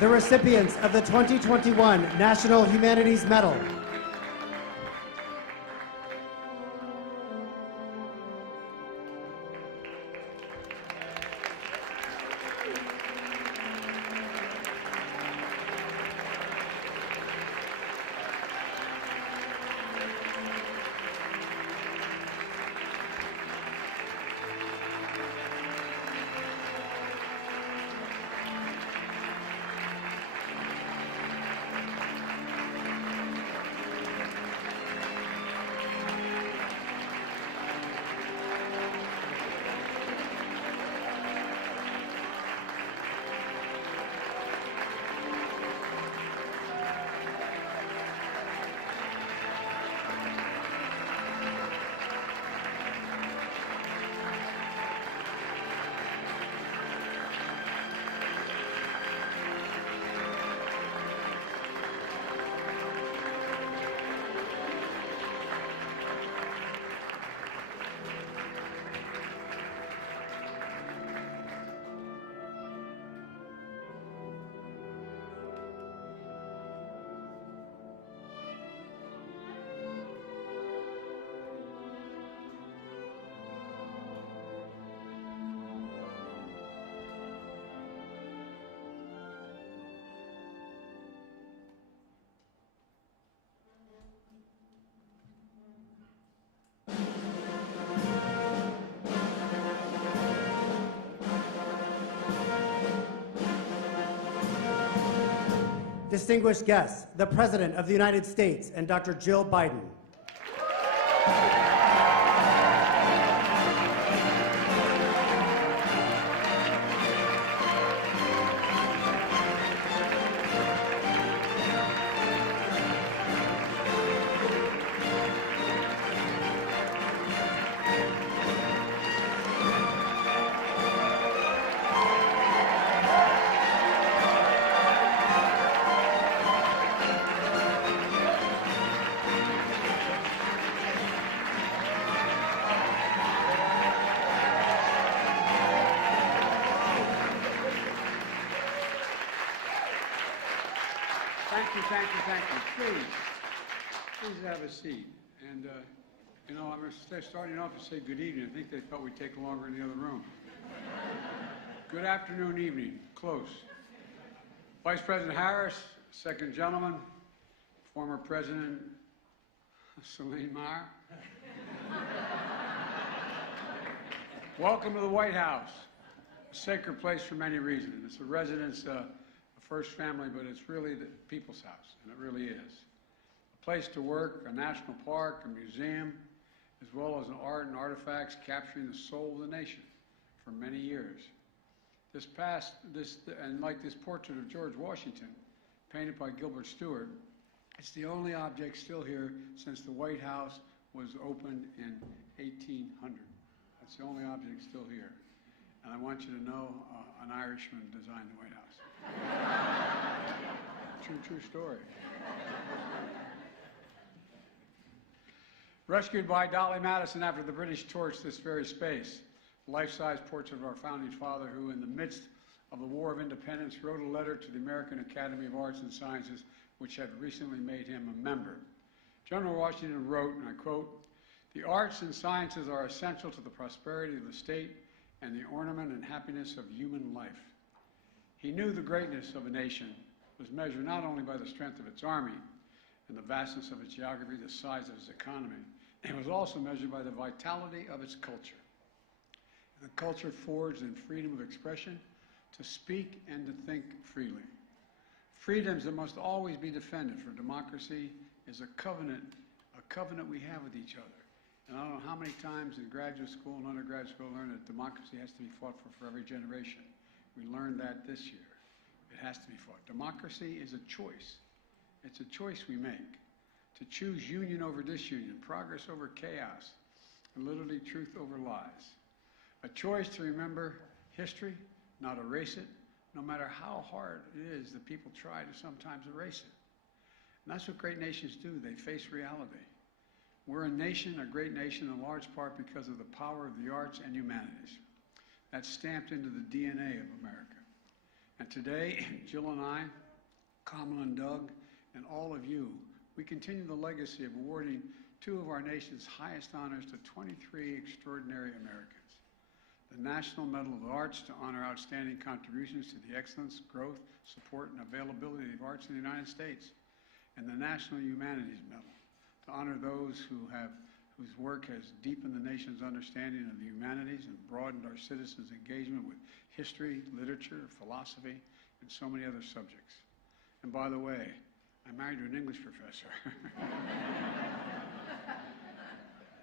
the recipients of the 2021 National Humanities Medal. Distinguished guests, the President of the United States and Dr. Jill Biden. Thank you. Please have a seat. And, you know, I'm starting off to say good evening. I think they thought we'd take longer in the other room. Good afternoon, evening, close. Vice President Harris, second gentleman, former President Celine Meyer. Welcome to the White House, a sacred place for many reasons. It's a residence, first family, but it's really the people's house, and it really is. A place to work, a national park, a museum, as well as an art and artifacts capturing the soul of the nation for many years. And like this portrait of George Washington, painted by Gilbert Stuart, it's the only object still here since the White House was opened in 1800. That's the only object still here. And I want you to know an Irishman designed the White House. True story. Rescued by Dolly Madison after the British torched this very space, life-size portrait of our founding father who, in the midst of the War of Independence, wrote a letter to the American Academy of Arts and Sciences, which had recently made him a member. General Washington wrote, and I quote, "The arts and sciences are essential to the prosperity of the state and the ornament and happiness of human life." He knew the greatness of a nation was measured not only by the strength of its army and the vastness of its geography, the size of its economy, it was also measured by the vitality of its culture. And the culture forged in freedom of expression to speak and to think freely. Freedoms that must always be defended, for democracy is a covenant we have with each other. And I don't know how many times in graduate school and undergraduate school I learned that democracy has to be fought for every generation. We learned that this year. It has to be fought. Democracy is a choice. It's a choice we make to choose union over disunion, progress over chaos, and literally truth over lies. A choice to remember history, not erase it, no matter how hard it is that people try to sometimes erase it. And that's what great nations do. They face reality. We're a nation, a great nation, in large part because of the power of the arts and humanities. That's stamped into the DNA of America. And today, Jill and I, Kamala and Doug, and all of you, we continue the legacy of awarding two of our nation's highest honors to 23 extraordinary Americans. The National Medal of the Arts to honor outstanding contributions to the excellence, growth, support, and availability of arts in the United States. And the National Humanities Medal to honor those whose work has deepened the nation's understanding of the humanities and broadened our citizens' engagement with history, literature, philosophy, and so many other subjects. And by the way, I married to an English professor.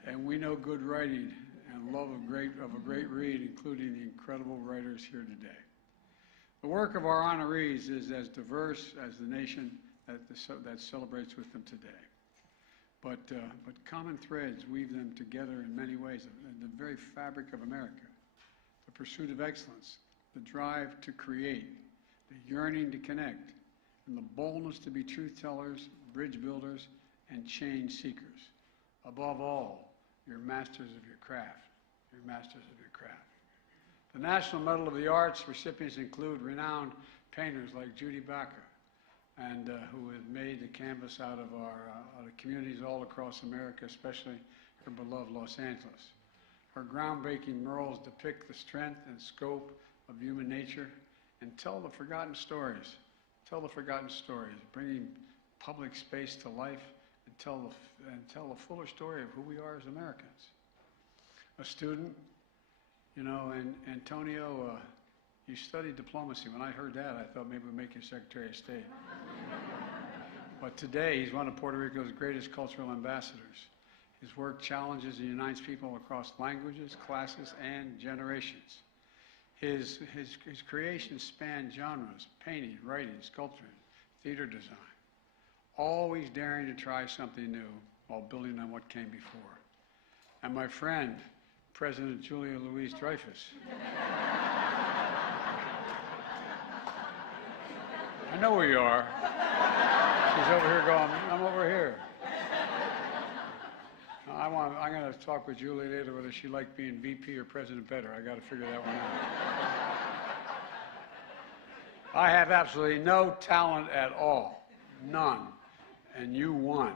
And we know good writing and love of a great read, including the incredible writers here today. The work of our honorees is as diverse as the nation that celebrates with them today. But common threads weave them together in many ways, in the very fabric of America. The pursuit of excellence, the drive to create, the yearning to connect, and the boldness to be truth tellers, bridge builders, and change seekers. Above all, you're masters of your craft. You're masters of your craft. The National Medal of the Arts recipients include renowned painters like Judy Backer, and who has made the canvas out of our communities all across America, especially her beloved Los Angeles. Her groundbreaking murals depict the strength and scope of human nature and tell the forgotten stories. Tell the forgotten stories, bringing public space to life and tell a fuller story of who we are as Americans. A student, you know, and Antonio, you studied diplomacy. When I heard that, I thought maybe we'd make you Secretary of State. But today, he's one of Puerto Rico's greatest cultural ambassadors. His work challenges and unites people across languages, classes, and generations. His creations span genres: painting, writing, sculpture, theater design, always daring to try something new while building on what came before. And my friend, President Julia Louis-Dreyfus. I know where you are. She's over here going, I'm over here. I'm going to talk with Julie later whether she liked being VP or president better. I got to figure that one out. I have absolutely no talent at all. None. And you won.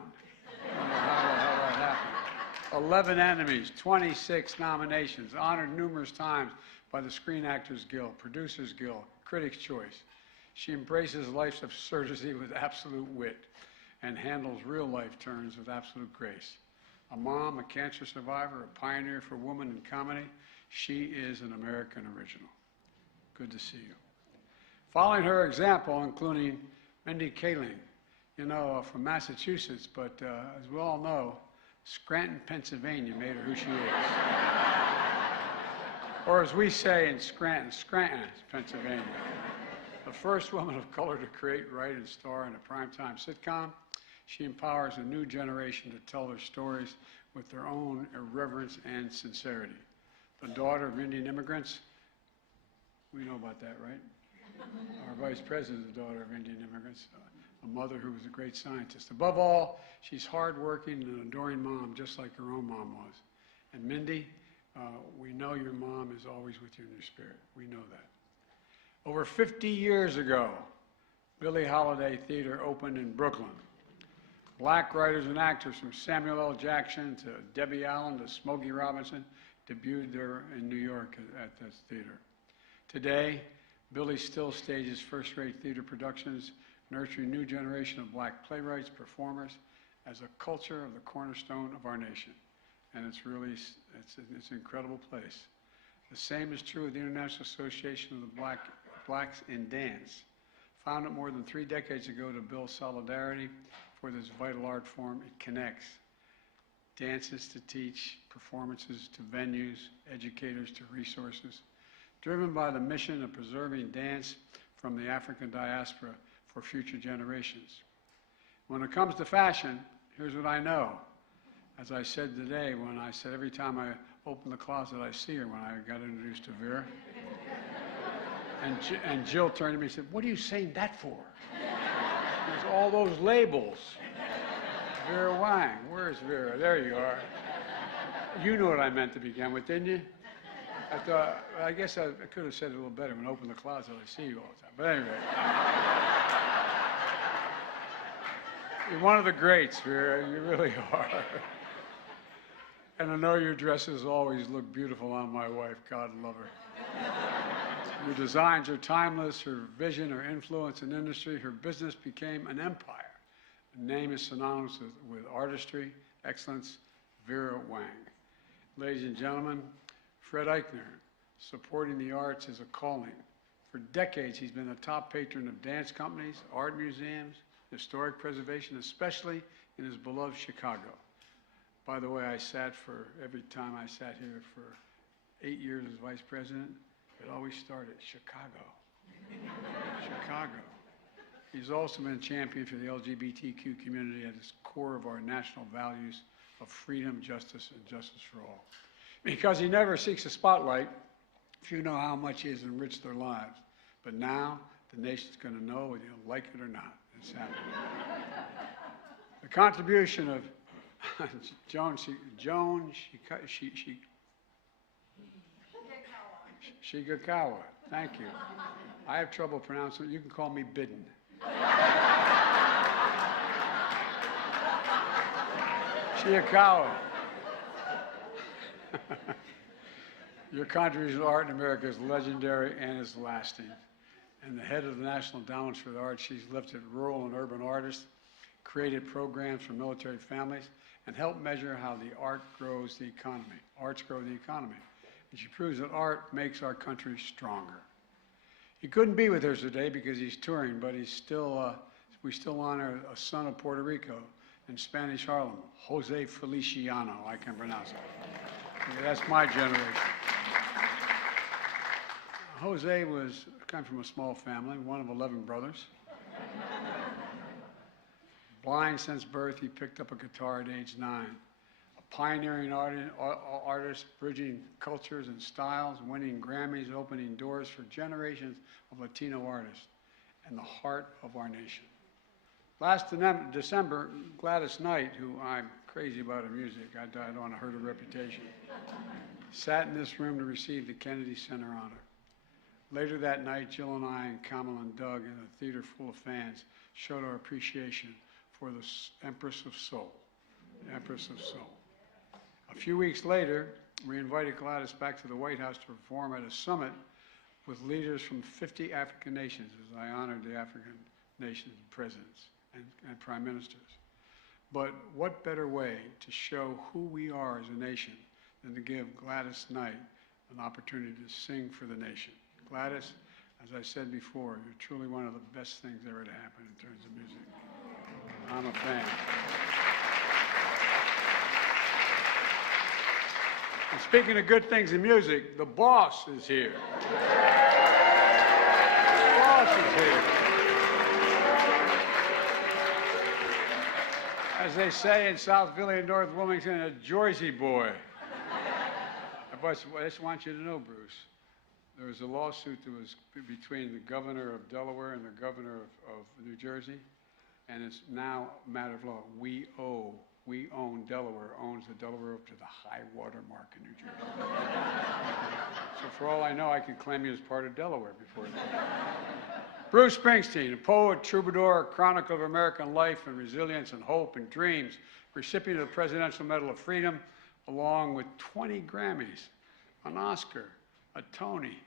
I don't know how that happened. 11 enemies, 26 nominations, honored numerous times by the Screen Actors Guild, Producers Guild, Critics' Choice. She embraces life's absurdity with absolute wit and handles real-life turns with absolute grace. A mom, a cancer survivor, a pioneer for women in comedy, she is an American original. Good to see you. Following her example, including Mindy Kaling, you know, from Massachusetts, but as we all know, Scranton, Pennsylvania made her who she is. Or as we say in Scranton, Pennsylvania. The first woman of color to create, write, and star in a primetime sitcom, she empowers a new generation to tell their stories with their own irreverence and sincerity. The daughter of Indian immigrants, we know about that, right? Our vice president is the daughter of Indian immigrants, a mother who was a great scientist. Above all, she's hardworking and an adoring mom, just like her own mom was. And Mindy, we know your mom is always with you in your spirit. We know that. Over 50 years ago, Billie Holiday Theater opened in Brooklyn. Black writers and actors from Samuel L. Jackson to Debbie Allen to Smokey Robinson debuted there in New York at this theater. Today, Billie still stages first-rate theater productions, nurturing a new generation of black playwrights, performers, as a culture of the cornerstone of our nation. And it's really, it's an incredible place. The same is true of the International Association of the Blacks in Dance, founded more than 3 decades ago to build solidarity for this vital art form. It connects dances to teach, performances to venues, educators to resources, driven by the mission of preserving dance from the African diaspora for future generations. When it comes to fashion, here's what I know. As I said today, when I said every time I open the closet, I see her when I got introduced to Vera. And Jill turned to me and said, "What are you saying that for?" There's all those labels. Vera Wang. Where's Vera? There you are. You know what I meant to begin with, didn't you? I guess I could have said it a little better. When I open the closet, I see you all the time. But anyway. You're one of the greats, Vera. You really are. And I know your dresses always look beautiful on my wife. God love her. Your designs are timeless. Her vision, her influence in industry, her business became an empire. The name is synonymous with artistry, excellence, Vera Wang. Ladies and gentlemen, Fred Eichner, supporting the arts is a calling. For decades, he's been a top patron of dance companies, art museums, historic preservation, especially in his beloved Chicago. By the way, every time I sat here for 8 years as vice president, it always started Chicago. Chicago. He's also been a champion for the LGBTQ community at its core of our national values of freedom, justice, and justice for all. Because he never seeks a spotlight, few know how much he has enriched their lives. But now, the nation's going to know whether you like it or not. It's happening. The contribution of Joan Shigakawa. Thank you. I have trouble pronouncing it. You can call me Bidden. Shigakawa. Your contribution to art in America is legendary and is lasting. And the head of the National Endowment for the Arts, she's lifted rural and urban artists, created programs for military families, and helped measure how the art grows the economy. Arts grow the economy. And she proves that art makes our country stronger. He couldn't be with us today because he's touring, but we still honor a son of Puerto Rico in Spanish Harlem, Jose Feliciano, I can pronounce it. Okay, that's my generation. Jose came from a small family, one of 11 brothers. Blind since birth, he picked up a guitar at age 9. A pioneering artist, bridging cultures and styles, winning Grammys, opening doors for generations of Latino artists, and the heart of our nation. Last December, Gladys Knight, who I'm crazy about her music, I don't want to hurt her reputation, sat in this room to receive the Kennedy Center honor. Later that night, Jill and I and Kamala and Doug in a theater full of fans showed our appreciation for the Empress of Soul, the Empress of Soul. A few weeks later, we invited Gladys back to the White House to perform at a summit with leaders from 50 African nations, as I honored the African nations presidents and prime ministers. But what better way to show who we are as a nation than to give Gladys Knight an opportunity to sing for the nation. Gladys, as I said before, you're truly one of the best things ever to happen in terms of music. I'm a fan. And speaking of good things in music, the boss is here. The boss is here. As they say in South Philly and North Wilmington, a Jersey boy. But I just want you to know, Bruce, there was a lawsuit that was between the governor of Delaware and the governor of New Jersey, and it's now a matter of law. We own Delaware, owns the Delaware up to the high water mark in New Jersey. So for all I know, I can claim you as part of Delaware before that. Bruce Springsteen, a poet, troubadour, a chronicle of American life and resilience and hope and dreams, recipient of the Presidential Medal of Freedom, along with 20 Grammys, an Oscar, a Tony,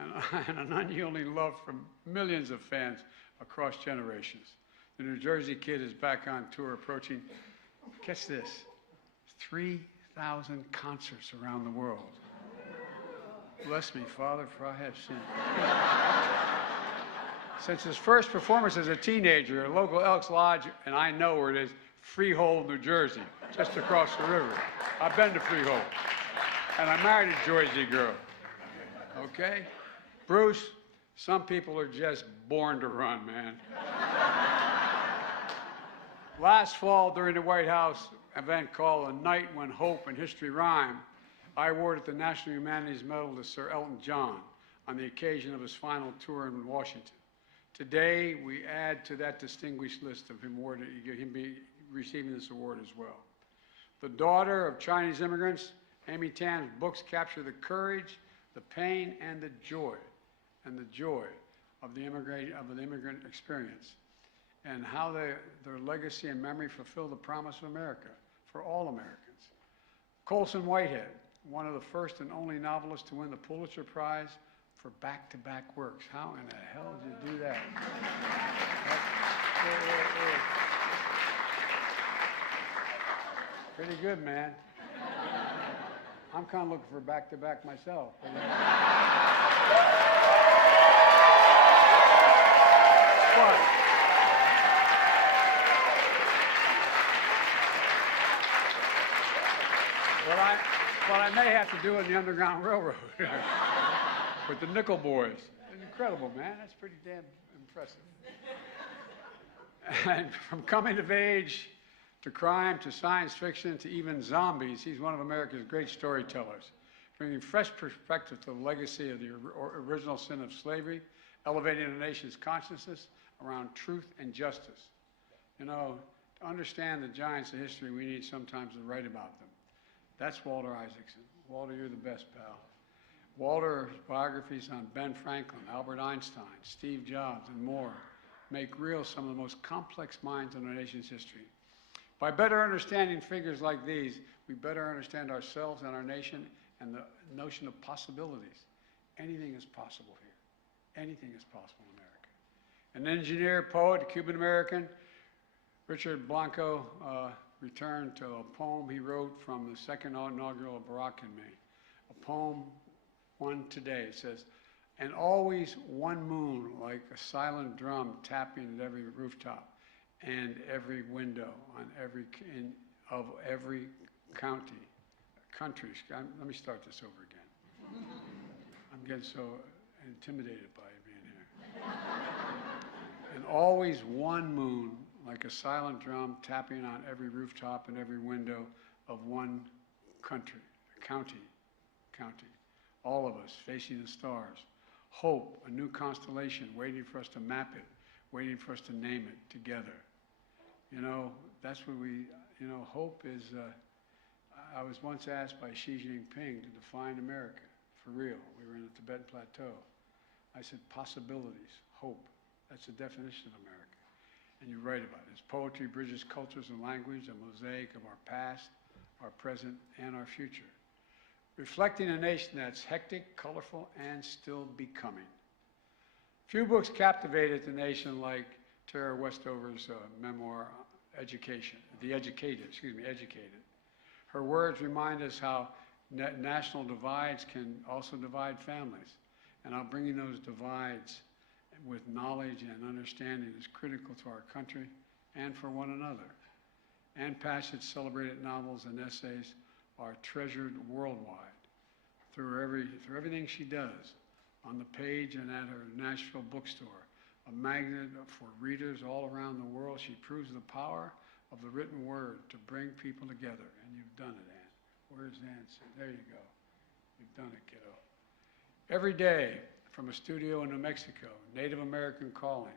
and an unyielding love from millions of fans across generations. The New Jersey Kid is back on tour, approaching, catch this, 3,000 concerts around the world. Bless me, Father, for I have sinned. Since his first performance as a teenager at a local Elks Lodge, and I know where it is, Freehold, New Jersey, just across the river. I've been to Freehold, and I married a Jersey girl. Okay? Bruce, some people are just born to run, man. Last fall, during the White House event called A Night When Hope and History Rhyme, I awarded the National Humanities Medal to Sir Elton John on the occasion of his final tour in Washington. Today, we add to that distinguished list of him receiving this award as well. The daughter of Chinese immigrants, Amy Tan's books capture the courage, the pain and the joy of the immigrant experience, and how their legacy and memory fulfill the promise of America for all Americans. Colson Whitehead, one of the first and only novelists to win the Pulitzer Prize for back-to-back works. How in the hell did you do that? Pretty good, man. I'm kind of looking for back-to-back myself. But I may have to do it in the Underground Railroad with the Nickel Boys. Incredible, man. That's pretty damn impressive. And from coming of age to crime to science fiction to even zombies, he's one of America's great storytellers, bringing fresh perspective to the legacy of the original sin of slavery, elevating the nation's consciousness around truth and justice. You know, to understand the giants of history, we need sometimes to write about them. That's Walter Isaacson. Walter, you're the best, pal. Walter's biographies on Ben Franklin, Albert Einstein, Steve Jobs, and more make real some of the most complex minds in our nation's history. By better understanding figures like these, we better understand ourselves and our nation and the notion of possibilities. Anything is possible here. Anything is possible in America. An engineer, poet, Cuban-American, Richard Blanco, returned to a poem he wrote from the second inaugural of Barack and me. A poem, one today. It says, "And always one moon like a silent drum tapping at every rooftop and every window on of every country. Let me start this over again. I'm getting so intimidated by being here. And always one moon like a silent drum tapping on every rooftop and every window of one county. All of us facing the stars. Hope, a new constellation waiting for us to map it, waiting for us to name it together. You know, that's what hope is. I was once asked by Xi Jinping to define America for real. We were in the Tibetan Plateau. I said, possibilities, hope. That's the definition of America. And you write about it. His poetry bridges cultures and language, a mosaic of our past, our present, and our future. Reflecting a nation that's hectic, colorful, and still becoming. Few books captivated the nation like Tara Westover's memoir, Educated. Her words remind us how national divides can also divide families, and how bringing those divides with knowledge and understanding is critical to our country and for one another. Ann Patchett's celebrated novels and essays are treasured worldwide through everything she does, on the page and at her Nashville bookstore, a magnet for readers all around the world. She proves the power of the written word to bring people together, and you've done it, Ann. Where's Ann? There you go. You've done it, kiddo. Every day, from a studio in New Mexico, Native American Calling,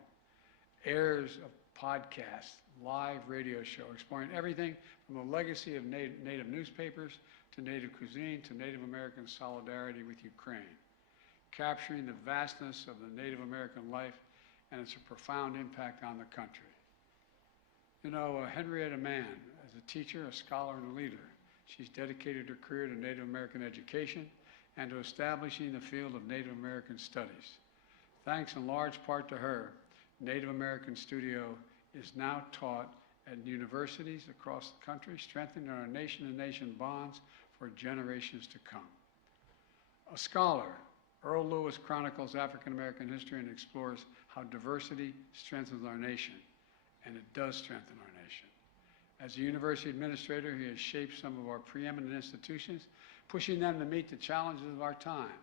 airs a podcast, live radio show, exploring everything from the legacy of Native newspapers to Native cuisine to Native American solidarity with Ukraine, capturing the vastness of the Native American life and its profound impact on the country. You know, Henrietta Mann, as a teacher, a scholar, and a leader, she's dedicated her career to Native American education and to establishing the field of Native American studies. Thanks in large part to her, Native American Studio is now taught at universities across the country, strengthening our nation-to-nation bonds for generations to come. A scholar, Earl Lewis chronicles African American history and explores how diversity strengthens our nation, and it does strengthen our nation. As a university administrator, he has shaped some of our preeminent institutions, pushing them to meet the challenges of our time,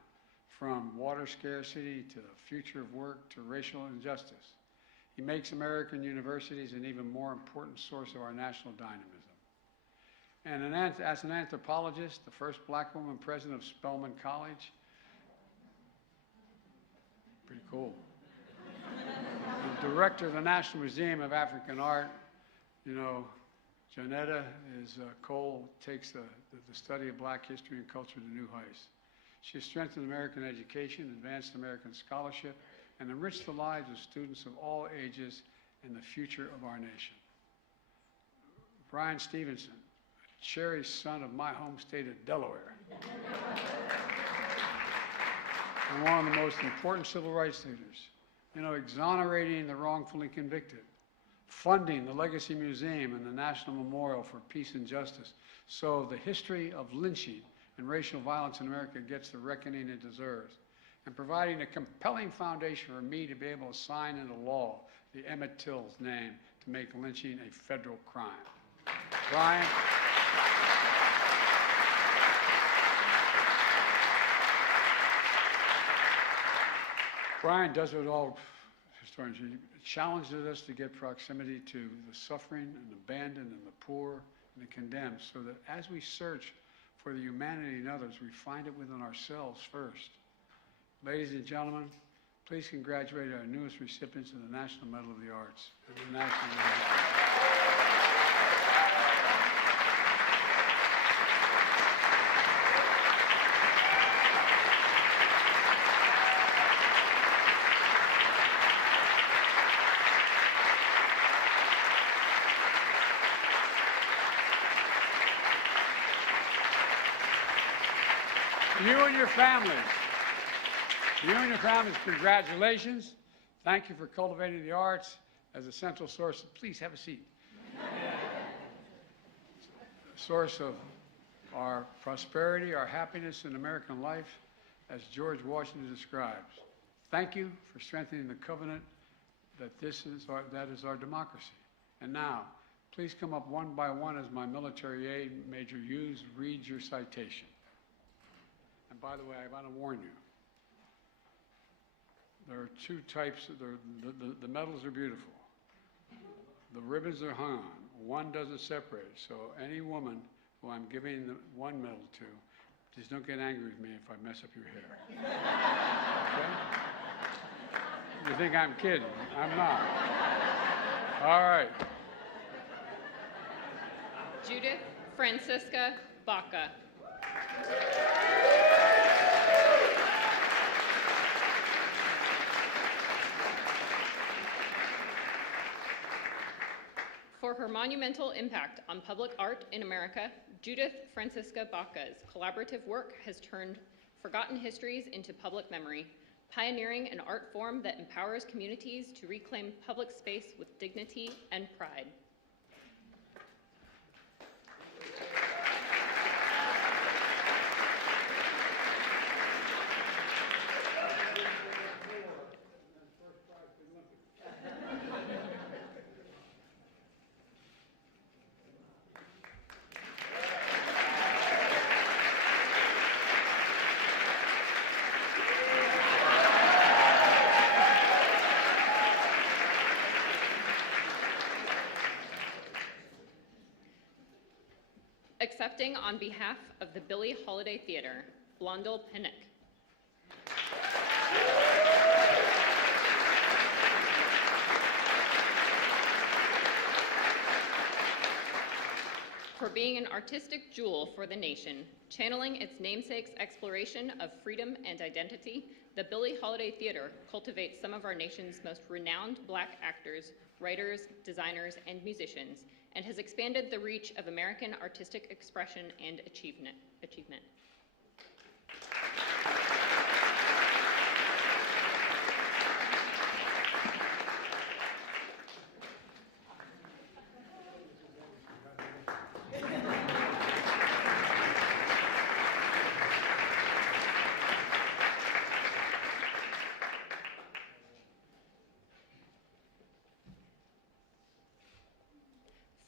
from water scarcity to the future of work to racial injustice. He makes American universities an even more important source of our national dynamism. And as an anthropologist, the first black woman president of Spelman College, pretty cool. The director of the National Museum of African Art, you know, Janetta Cole takes the study of black history and culture to new heights. She has strengthened American education, advanced American scholarship, and enriched the lives of students of all ages and the future of our nation. Brian Stevenson, a cherished son of my home state of Delaware, and one of the most important civil rights leaders. You know, exonerating the wrongfully convicted, funding the Legacy Museum and the National Memorial for Peace and Justice, so the history of lynching and racial violence in America gets the reckoning it deserves, and providing a compelling foundation for me to be able to sign into law the Emmett Till's name to make lynching a federal crime. Brian. Brian does what all historians do. He challenges us to get proximity to the suffering and abandoned and the poor and the condemned, so that as we search for the humanity in others, we find it within ourselves first. Ladies and gentlemen, please congratulate our newest recipients of the National Medal of the Arts and the National You and your families, congratulations. Thank you for cultivating the arts as a central source. Please have a seat. Source of our prosperity, our happiness in American life, as George Washington describes. Thank you for strengthening the covenant that that is our democracy. And now, please come up one by one as my military aide, Major Hughes, reads your citation. And by the way, I want to warn you, there are two types. The medals are beautiful. The ribbons are hung on. One doesn't separate. So any woman who I'm giving the one medal to, just don't get angry with me if I mess up your hair. Okay? You think I'm kidding. I'm not. All right. Judith Francisca Baca. For her monumental impact on public art in America, Judith Francisca Baca's collaborative work has turned forgotten histories into public memory, pioneering an art form that empowers communities to reclaim public space with dignity and pride. Accepting on behalf of the Billie Holiday Theater, Blondel Pinnock. For being an artistic jewel for the nation, channeling its namesake's exploration of freedom and identity, the Billie Holiday Theater cultivates some of our nation's most renowned Black actors, writers, designers, and musicians, and has expanded the reach of American artistic expression and achievement.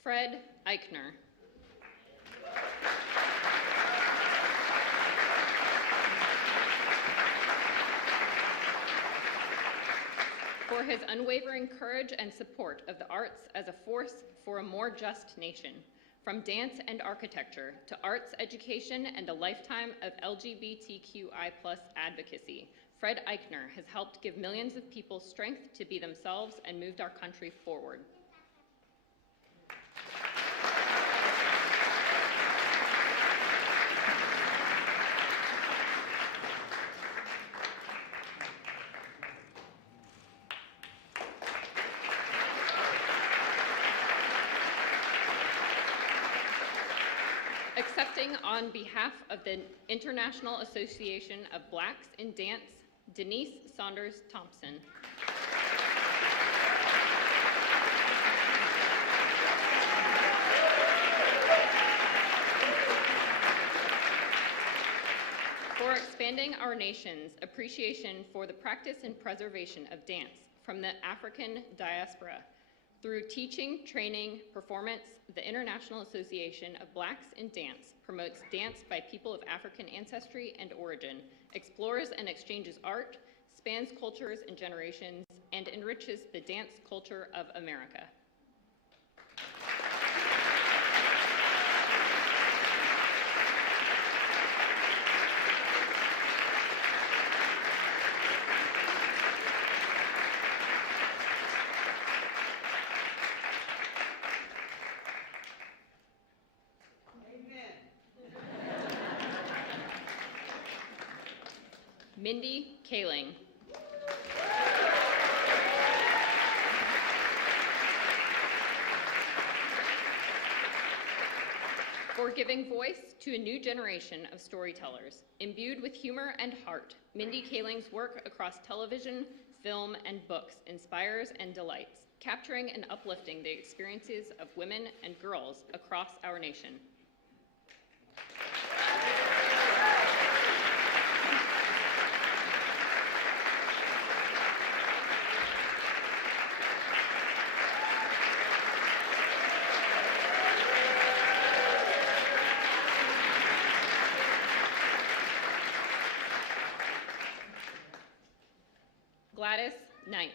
Fred Eichner. For his unwavering courage and support of the arts as a force for a more just nation, from dance and architecture to arts education and a lifetime of LGBTQI+ advocacy, Fred Eichner has helped give millions of people strength to be themselves and moved our country forward. accepting on behalf of the International Association of Blacks in Dance, Denise Saunders Thompson. For expanding our nation's appreciation for the practice and preservation of dance from the African diaspora. Through teaching, training, performance, the International Association of Blacks in Dance promotes dance by people of African ancestry and origin, explores and exchanges art, spans cultures and generations, and enriches the dance culture of America. Mindy Kaling. For giving voice to a new generation of storytellers. Imbued with humor and heart, Mindy Kaling's work across television, film, and books inspires and delights, capturing and uplifting the experiences of women and girls across our nation. Gladys Knight.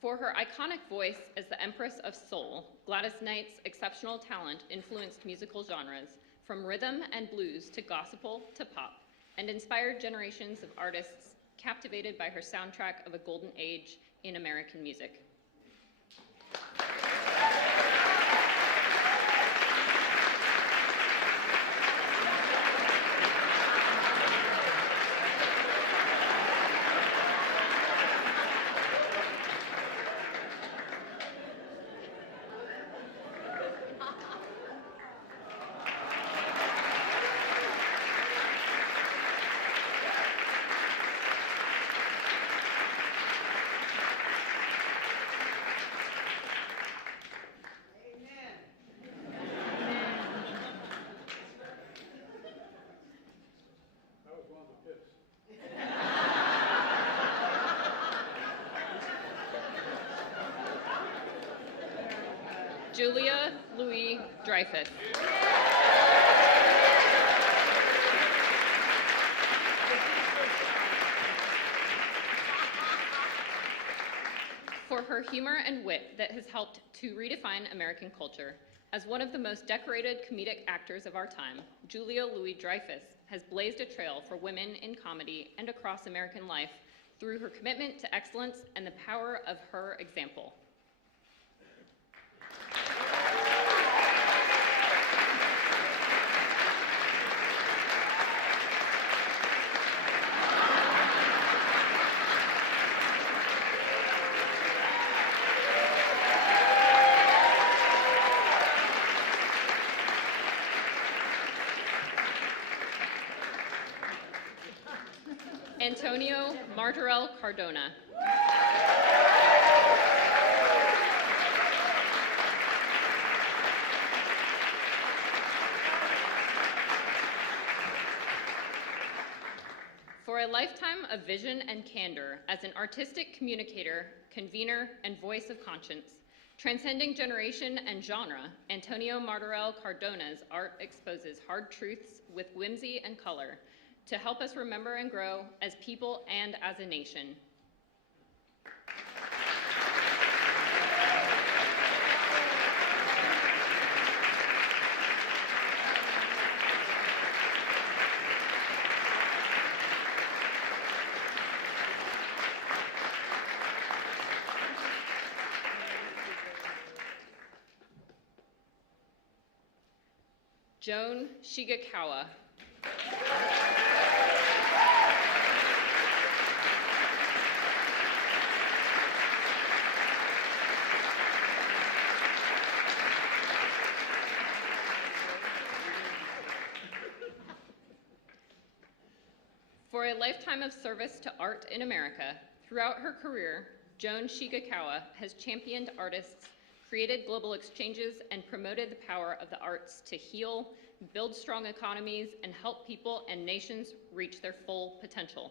For her iconic voice as the Empress of Soul, Gladys Knight's exceptional talent influenced musical genres, from rhythm and blues to gospel to pop, and inspired generations of artists captivated by her soundtrack of a golden age in American music. Julia Louis Dreyfus. For her humor and wit that has helped to redefine American culture. As one of the most decorated comedic actors of our time, Julia Louis Dreyfus has blazed a trail for women in comedy and across American life through her commitment to excellence and the power of her example. Antonio Martorell Cardona. For a lifetime of vision and candor as an artistic communicator, convener, and voice of conscience, transcending generation and genre, Antonio Martorell Cardona's art exposes hard truths with whimsy and color, to help us remember and grow as people and as a nation. Joan Shigakawa. For a lifetime of service to art in America, throughout her career, Joan Shigakawa has championed artists, created global exchanges, and promoted the power of the arts to heal, build strong economies, and help people and nations reach their full potential.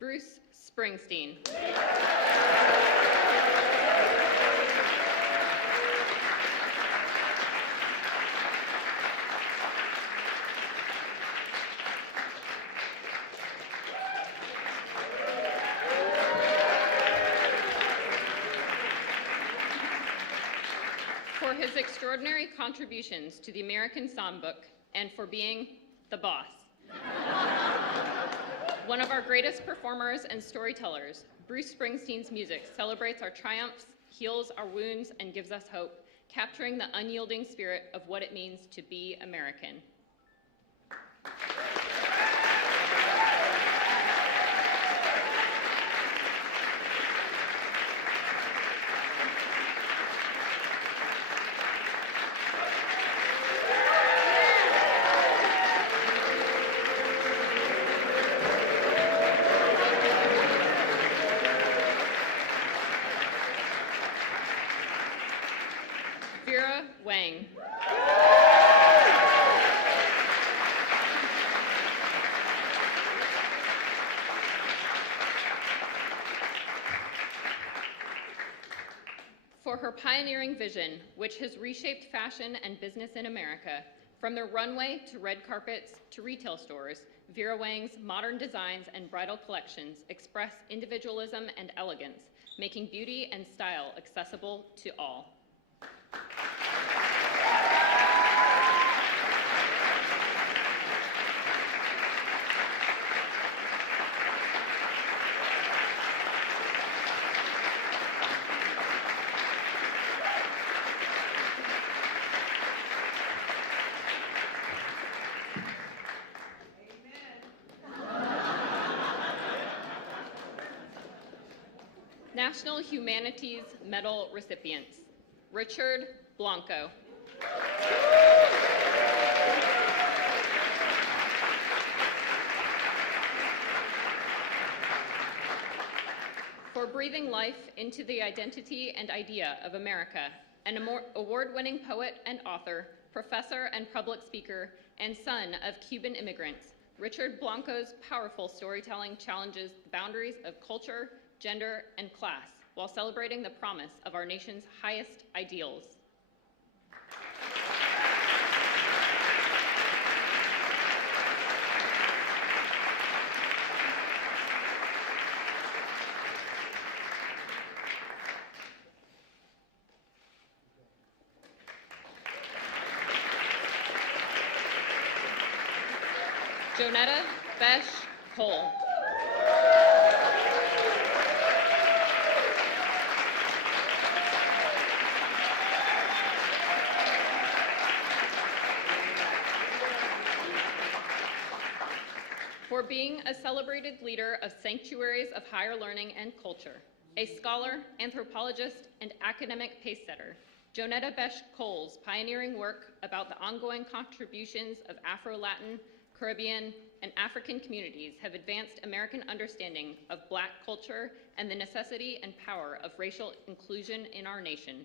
Bruce Springsteen. For his extraordinary contributions to the American Songbook and for being the boss. One of our greatest performers and storytellers, Bruce Springsteen's music celebrates our triumphs, heals our wounds, and gives us hope, capturing the unyielding spirit of what it means to be American. Wang. For her pioneering vision, which has reshaped fashion and business in America, from the runway to red carpets to retail stores, Vera Wang's modern designs and bridal collections express individualism and elegance, making beauty and style accessible to all. National Humanities Medal recipients, Richard Blanco. For breathing life into the identity and idea of America, an award-winning poet and author, professor and public speaker, and son of Cuban immigrants, Richard Blanco's powerful storytelling challenges the boundaries of culture, gender, and class, while celebrating the promise of our nation's highest ideals. Jonetta Besh Cole. For being a celebrated leader of sanctuaries of higher learning and culture, a scholar, anthropologist, and academic pacesetter, Jonetta Besh Cole's pioneering work about the ongoing contributions of Afro-Latin, Caribbean, and African communities have advanced American understanding of Black culture and the necessity and power of racial inclusion in our nation.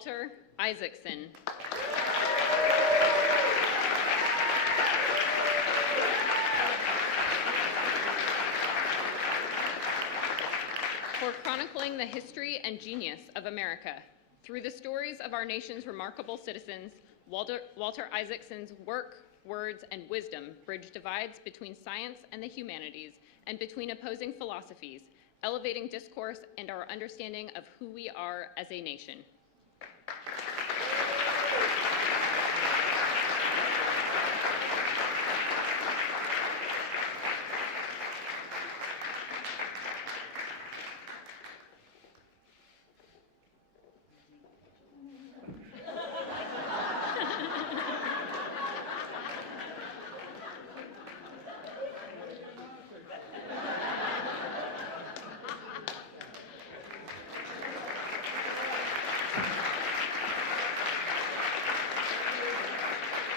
Walter Isaacson. For chronicling the history and genius of America. Through the stories of our nation's remarkable citizens, Walter Isaacson's work, words, and wisdom bridge divides between science and the humanities and between opposing philosophies, elevating discourse and our understanding of who we are as a nation.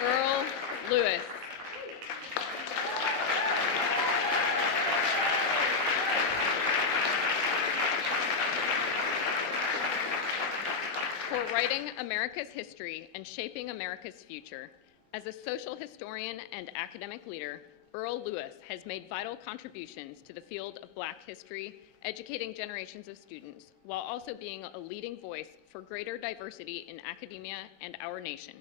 Earl Lewis. For writing America's history and shaping America's future. As a social historian and academic leader, Earl Lewis has made vital contributions to the field of Black history, educating generations of students, while also being a leading voice for greater diversity in academia and our nation.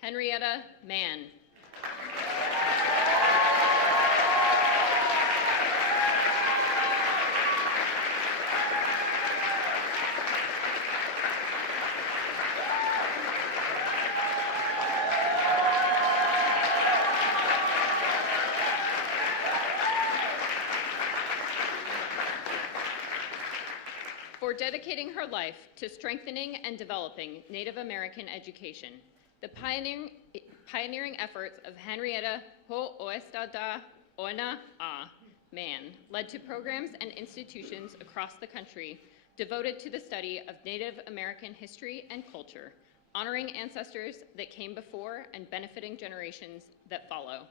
Henrietta Mann. For dedicating her life to strengthening and developing Native American education. The pioneering efforts of Henrietta Ho'oestada Ona A. Mann led to programs and institutions across the country devoted to the study of Native American history and culture, honoring ancestors that came before and benefiting generations that follow.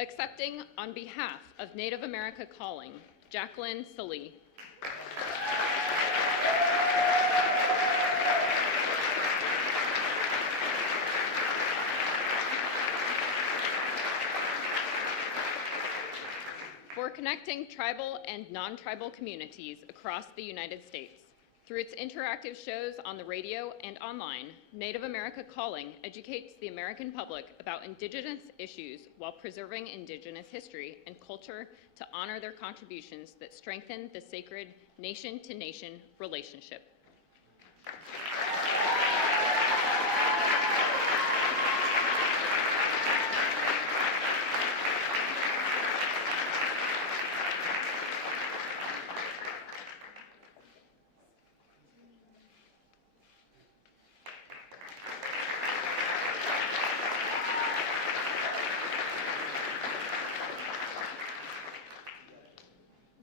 Accepting on behalf of Native America Calling, Jacqueline Sully. For connecting tribal and non-tribal communities across the United States. Through its interactive shows on the radio and online, Native America Calling educates the American public about Indigenous issues while preserving Indigenous history and culture to honor their contributions that strengthen the sacred nation-to-nation relationship.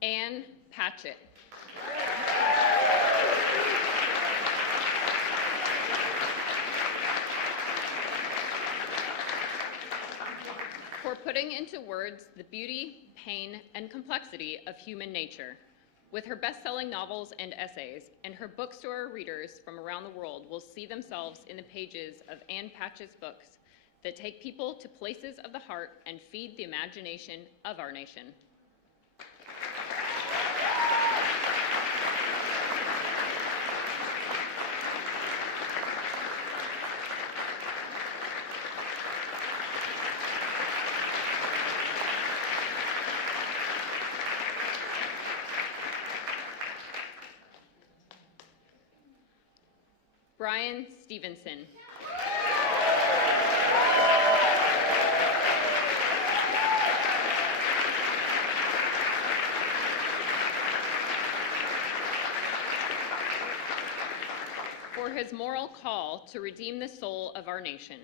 Ann Patchett. For putting into words the beauty, pain, and complexity of human nature. With her best-selling novels and essays, and her bookstore readers from around the world will see themselves in the pages of Ann Patchett's books that take people to places of the heart and feed the imagination of our nation. Brian Stevenson. For his moral call to redeem the soul of our nation,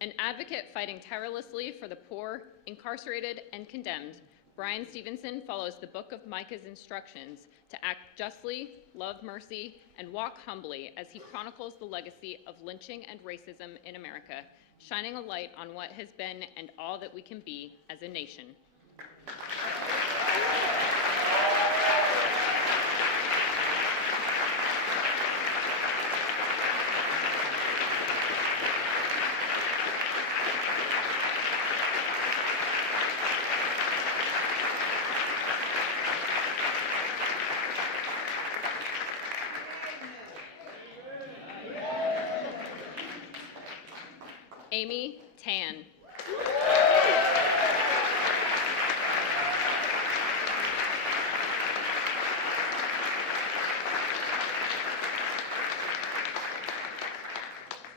an advocate fighting tirelessly for the poor, incarcerated, and condemned, Brian Stevenson follows the Book of Micah's instructions to act justly, love mercy, and walk humbly as he chronicles the legacy of lynching and racism in America, shining a light on what has been and all that we can be as a nation. Amy Tan.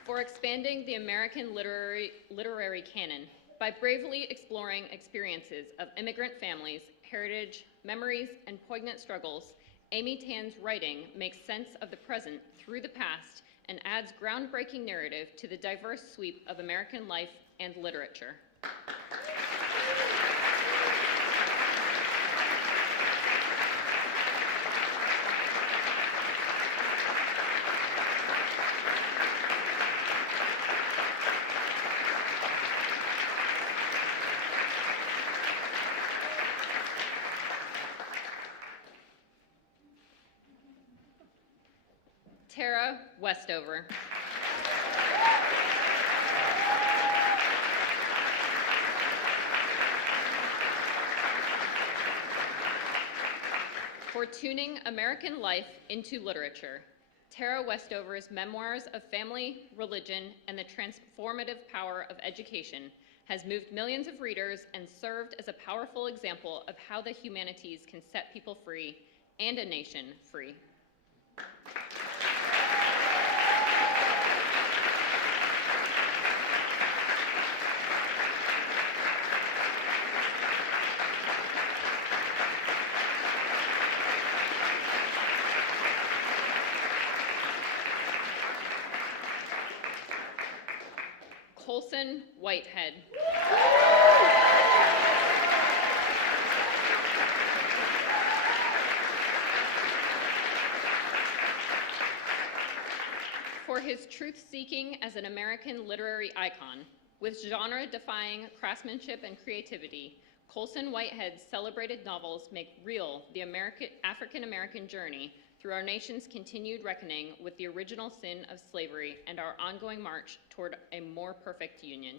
For expanding the American literary canon by bravely exploring experiences of immigrant families, heritage, memories, and poignant struggles, Amy Tan's writing makes sense of the present through the past and adds groundbreaking narrative to the diverse sweep of American life and literature. Tara Westover. For tuning American life into literature, Tara Westover's memoirs of family, religion, and the transformative power of education has moved millions of readers and served as a powerful example of how the humanities can set people free and a nation free. Colson Whitehead. For his truth-seeking as an American literary icon, with genre-defying craftsmanship and creativity, Colson Whitehead's celebrated novels make real the African-American journey through our nation's continued reckoning with the original sin of slavery and our ongoing march toward a more perfect union.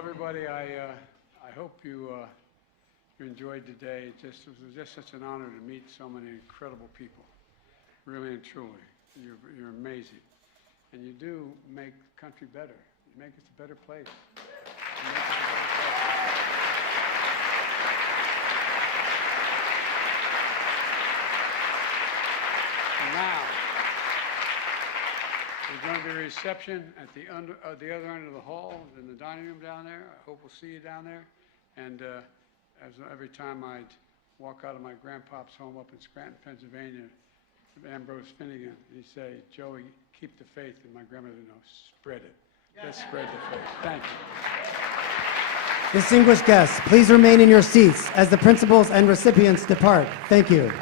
Everybody, I hope you enjoyed today. It was just such an honor to meet so many incredible people, really and truly. You're amazing, and you do make the country better. You make it a better place. And now, there's going to be a reception at the other end of the hall in the dining room down there. I hope we'll see you down there. And every time I'd walk out of my grandpa's home up in Scranton, Pennsylvania, Ambrose Finnegan, he'd say, "Joey, keep the faith." And my grandmother would know, "Spread it. Let's spread the faith." Thank you. Distinguished guests, please remain in your seats as the principals and recipients depart. Thank you.